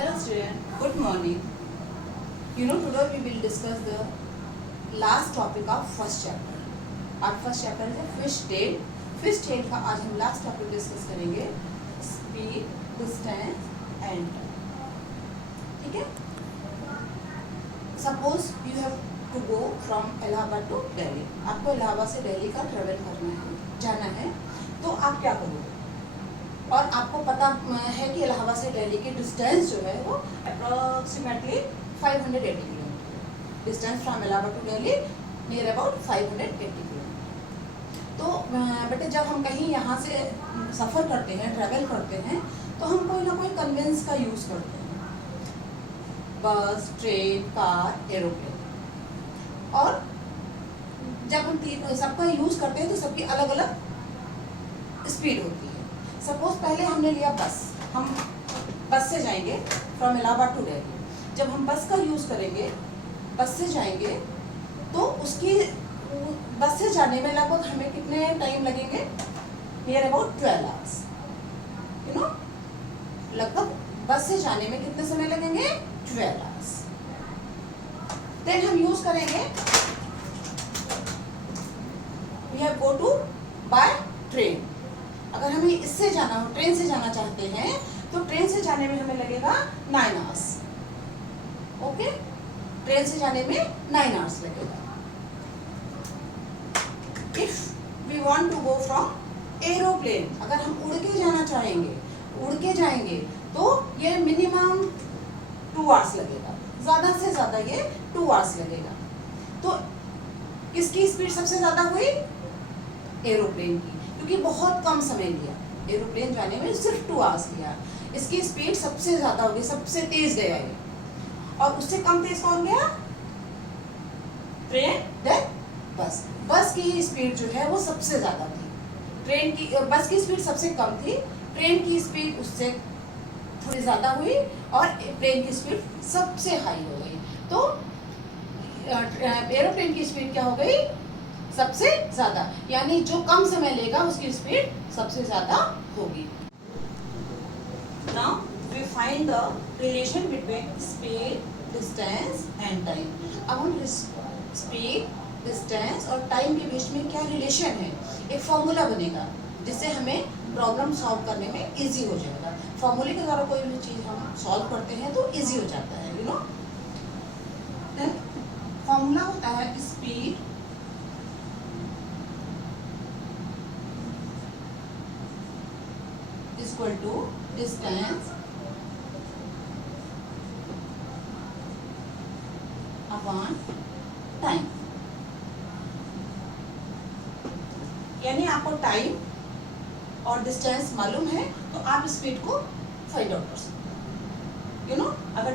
Hello student, good morning. Today we will discuss the last topic of first chapter. Our first chapter is fish tail. Fish tail का आज हम last topic discuss करेंगे, speed, distance and time. ठीक है? Suppose you have to go from Allahabad to Delhi. आपको इलाहाबाद से दिल्ली का travel करना है, जाना है, तो आप क्या करोगे? और आपको पता है कि इलाहाबाद से दिल्ली की डिस्टेंस जो है वो approximately 580 kilometre. Distance from Allahabad to Delhi near about 580 kilometre. तो बेटे जब हम कहीं यहाँ से सफ़र करते हैं, ट्रैवल करते हैं, तो हम कोई ना कोई कन्वेंस का यूज़ करते हैं, बस, ट्रेन, कार, एरोप्लेन. और जब हम सबका यूज़ करते हैं तो सबकी अलग अलग स्पीड होती है. सपोज पहले हमने लिया बस, हम बस से जाएंगे फ्रॉम इलाहाबाद टू दिल्ली. जब हम बस का यूज़ करेंगे, बस से जाएंगे, तो उसकी बस से जाने में लगभग हमें कितने टाइम लगेंगे? Near about 12 hours. लगभग बस से जाने में कितने समय लगेंगे? 12 आवर्स. देन हम यूज़ करेंगे, we have go to by train. अगर हमें इससे जाना हो, ट्रेन से जाना चाहते हैं, तो ट्रेन से जाने में हमें लगेगा 9 आवर्स. ओके, ट्रेन से जाने में 9 आवर्स लगेगा. If we want to go from aeroplane, अगर हम उड़ के जाना चाहेंगे, उड़ के जाएंगे, तो ये मिनिमम 2 आवर्स लगेगा. ज़्यादा से ज़्यादा ये 2 आवर्स लगेगा. तो किसकी स्पीड सबसे ज़्यादा हुई? एरोप्लेन की, क्योंकि बहुत कम समय लिया. एरोप्लेन जाने में सिर्फ 2 आवर्स लिया. इसकी स्पीड सबसे ज़्यादा होगी, सबसे तेज़ गया ये. और उससे कम तेज़ कौन गया? ट्रेन, देन बस. बस की स्पीड जो है वो सबसे ज़्यादा थी. ट्रेन की, बस की स्पीड सबसे कम थी. ट्रेन की स्पीड उससे थोड़ी ज़्यादा हुई और ट्रेन की स्पीड सबसे हाई हो गई. तो एरोप्लेन की स्पीड क्या हो गई? सबसे ज़्यादा. यानी जो कम समय लेगा उसकी स्पीड सबसे ज़्यादा होगी. Now we find the relation between speed, distance and time. अब हम स्पीड, डिस्टेंस और टाइम के बीच में क्या रिलेशन है, एक फॉर्मूला बनेगा जिससे हमें प्रॉब्लम सॉल्व करने में इजी हो जाएगा. फॉर्मूले के द्वारा कोई भी चीज़ हम सॉल्व करते हैं तो इजी हो जाता है. फॉर्मूला होता है speed equal to distance upon time. यानी आपको टाइम और डिस्टेंस मालूम है तो आप स्पीड को फाइंड आउट कर सकते. अगर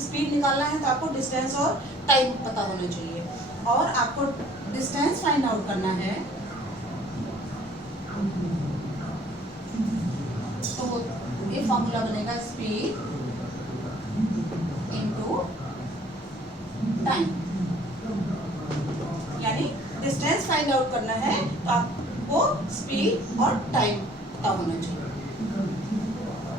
स्पीड निकालना है तो आपको डिस्टेंस और टाइम पता होना चाहिए. और आपको डिस्टेंस फाइंड आउट करना है तो ये फॉर्मूला बनेगा स्पीड इनटू टाइम. यानी डिस्टेंस फाइंड आउट करना है तो आपको स्पीड और टाइम पता होना चाहिए.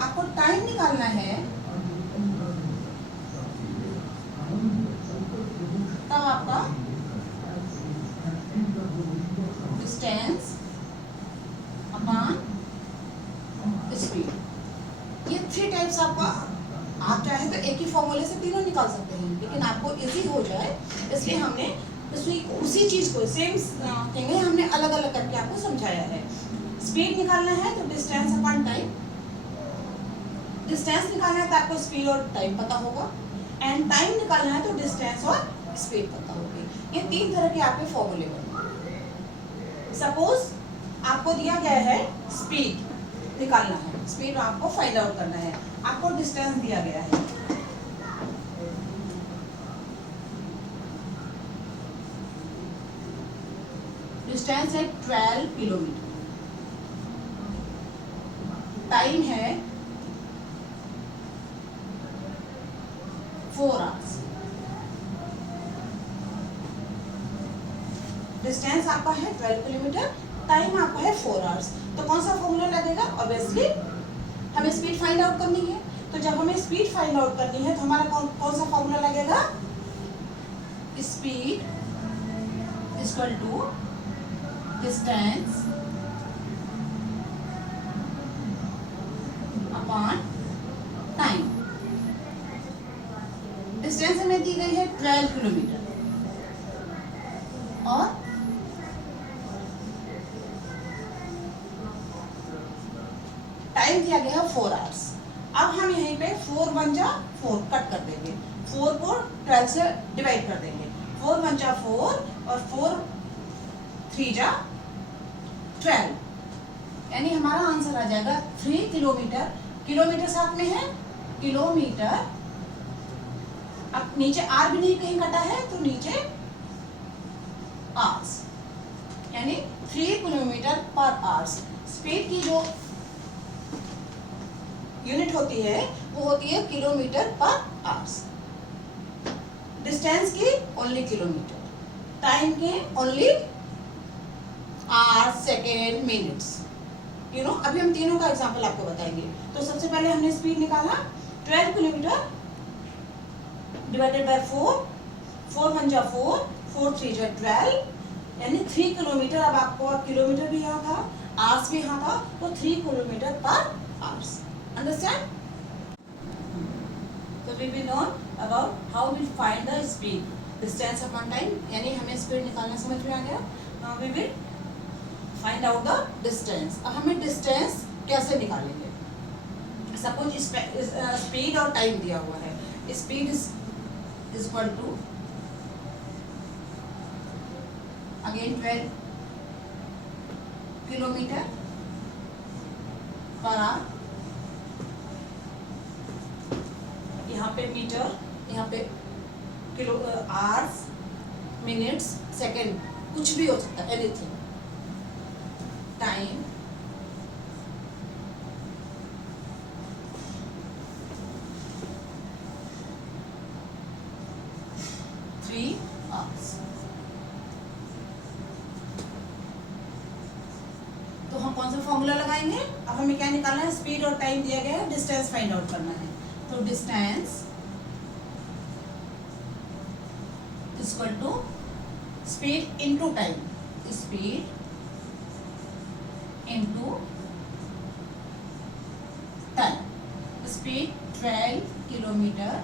आपको टाइम निकालना है तब आपका डिस्टेंस अपॉन स्पीड. ये 3 टाइप्स आपका, आप चाहे तो एक ही फॉर्मूले से तीनों निकाल सकते हैं, लेकिन आपको इजी हो जाए इसलिए हमने उसी चीज़ को सेम थिंग है, हमने अलग अलग करके आपको समझाया है. स्पीड निकालना है तो डिस्टेंस अपॉन टाइम. डिस्टेंस निकालना है तो आपको स्पीड और टाइम पता होगा. एंड टाइम निकालना है तो डिस्टेंस और स्पीड पता होगी. ये 3 तरह के आपके फॉर्मूले बनेंगे. सपोज आपको दिया गया है स्पीड निकालना है, स्पीड आपको फाइंड आउट करना है. आपको डिस्टेंस दिया गया है, डिस्टेंस है 12 किलोमीटर. टाइम है 4 आवर्स. डिस्टेंस आपका है 12 किलोमीटर, टाइम आपका है 4 आवर्स. तो कौन सा फॉर्मूला लगेगा? ऑब्वियसली हमें स्पीड फाइंड आउट करनी है, तो जब हमें स्पीड फाइंड आउट करनी है तो हमारा कौन सा फॉर्मूला लगेगा? Speed equal to distance upon time. Distance हमें दी गई है 12 किलोमीटर और टाइम दिया गया है 4 आवर्स। अब हम यहीं पे 4 1 जा 4 कट कर देंगे, 4 को 12 से डिवाइड कर देंगे, 4 1 जा 4 और 4 3 जा 12, यानी हमारा आंसर आ जाएगा 3 किलोमीटर। किलोमीटर साथ में है किलोमीटर, अब नीचे आर भी नहीं कहीं कटा है तो नीचे आवर्स, यानी 3 किलोमीटर पर आवर्स। स्पीड की जो यूनिट होती है वो होती है किलोमीटर पर आवर्स, डिस्टेंस की ओनली किलोमीटर, टाइम के ओनली आवर्स, सेकेंड, मिनट्स। अभी हम तीनों का एग्जांपल आपको बताएंगे। तो सबसे पहले हमने स्पीड निकाला 12 किलोमीटर डिवाइडेड बाय 4, 4 1 जा 4, 4 3 जा 12, यानी 3 किलोमीटर। अब आपको किलोमीटर भी यहाँ था, आवर्स भी यहाँ था, तो 3 किलोमीटर पर hours. Understand? So we will know about how we find the speed, distance upon time, यानी हमें स्पीड निकालना समझ में आ गया। Now we will find out the distance। अब हमें डिस्टेंस कैसे निकालेंगे? सपोज स्पीड और टाइम दिया हुआ है, speed is equal to again 12 kilometre per hour, यहाँ पे मीटर, यहाँ पे किलो, आवर्स, मिनट्स, सेकेंड, कुछ भी हो सकता है, एनीथिंग। टाइम तो हम कौन सा फॉर्मूला लगाएंगे? अब हमें क्या निकालना है? स्पीड और टाइम दिया गया है, डिस्टेंस फाइंड आउट करना है। तो distance equal to speed into time, speed into time. Speed 12 kilometre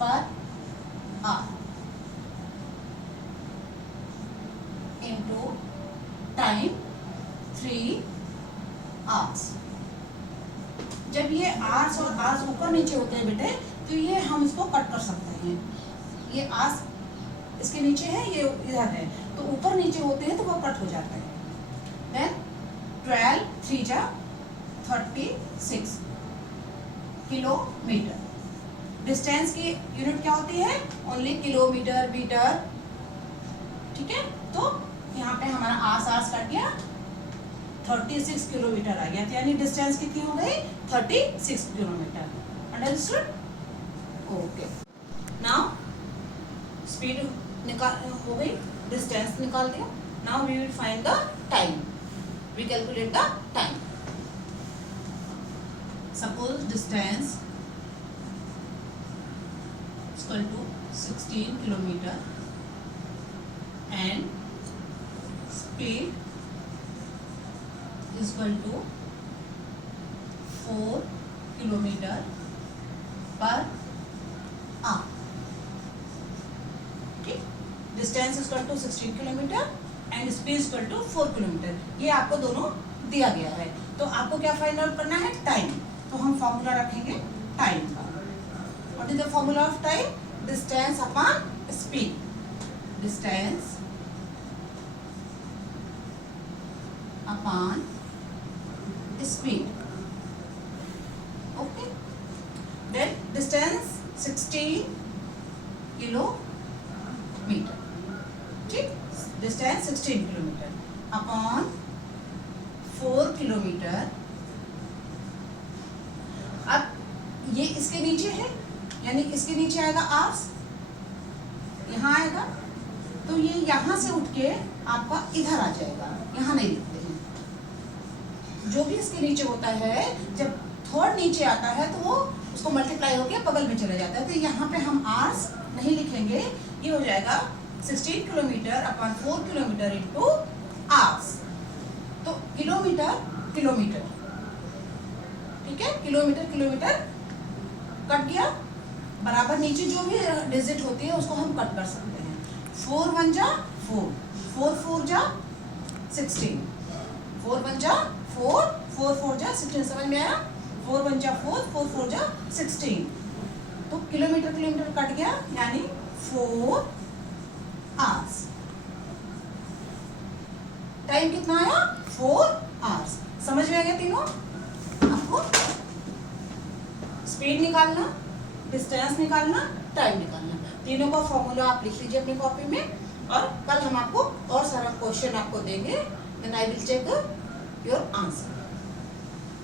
per hour into time 3 hours. जब ये आवर्स और आवर्स ऊपर नीचे होते हैं बेटे, तो ये हम इसको कट कर सकते हैं। ये आवर्स इसके नीचे है, ये इधर है, तो ऊपर नीचे होते हैं तो वो कट हो जाता है। देन 12 3 जा 36 किलोमीटर। डिस्टेंस की यूनिट क्या होती है? Only kilometre, metre. ठीक है, तो यहाँ पे हमारा आवर्स कट गया, 36 किलोमीटर आ गया, यानी डिस्टेंस कितनी हो गई? 36 kilometre. Understood? Okay. Now speed निकाल हो गई, डिस्टेंस निकाल दिया। Now we will find the time. We calculate the time. Suppose distance equal to 16 kilometre and speed equal to 4 kilometre per hour. ठीक, distance equal to 16 kilometre and speed equal to 4 kilometre. ये आपको दोनों दिया गया है, तो आपको क्या फाइंड आउट करना है? टाइम। तो हम फॉर्मूला रखेंगे टाइम का। What is the formula of time? Distance upon speed. Distance upon speed. Okay, then distance 16 kilometre. ठीक, डिस्टेंस 16 किलोमीटर अपॉन 4 किलोमीटर। अब ये इसके नीचे है, यानी इसके नीचे आएगा आवर्स, यहाँ आएगा, तो ये यहाँ से उठ के आपका इधर आ जाएगा, यहाँ नहीं लिखते हैं। जो भी इसके नीचे होता है, जब थर्ड नीचे आता है तो वो उसको मल्टीप्लाई होकर बगल में चला जाता है। तो यहाँ पे हम आवर्स नहीं लिखेंगे, ये हो जाएगा 16 kilometre upon 4 kilometre into hours. तो किलोमीटर किलोमीटर, ठीक है, किलोमीटर किलोमीटर कट गया, बराबर नीचे जो भी डिजिट होती है उसको हम कट कर सकते हैं। 4 1 जा 4, 4 4 जा 16, 4 1 जा 4, 4 4 जा 16, समझ में आया? 4 1 जा 4, 4 4 जा 16। तो किलोमीटर किलोमीटर कट गया, यानी 4 आवर्स। टाइम कितना आया? 4 आवर्स। समझ में आ गया तीनों? आपको स्पीड निकालना, डिस्टेंस निकालना, टाइम निकालना, तीनों का फॉर्मूला आप लिख लीजिए अपनी कॉपी में। और कल हम आपको और सारा क्वेश्चन आपको देंगे, then I will check your answer.